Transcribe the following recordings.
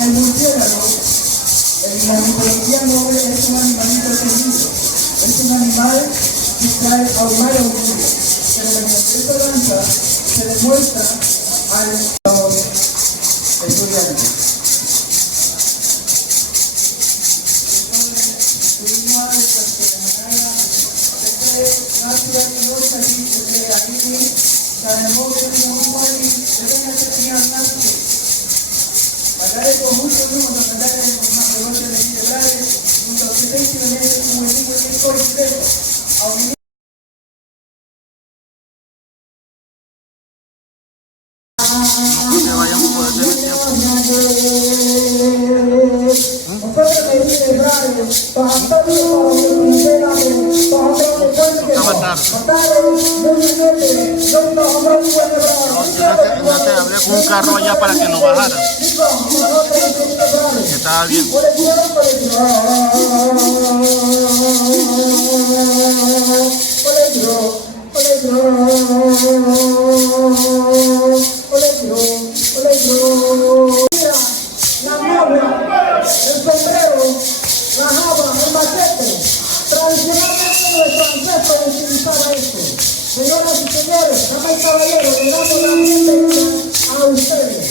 El murciélago, la mitología noble es un animalito temido, es un animal que trae ahumar orgullo, pero mediante esta danza se demuestra al estudiante. Magari conjunto nuovo da andare con una veloce da integrare un documento nel comunico di corrispetto a un Ya te hablé con un carro allá para que nos bajara. Que estaba bien. La mabra, el sombrero, la jaba, el machete. Tradicionalmente nuestros ancestros utilizaban esto. Señoras y señores, damas y caballeros, le damos la bienvenida a ustedes.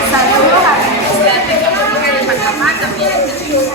Saludos a la Universidad Tecnológica de Panamá, también a la Universidad de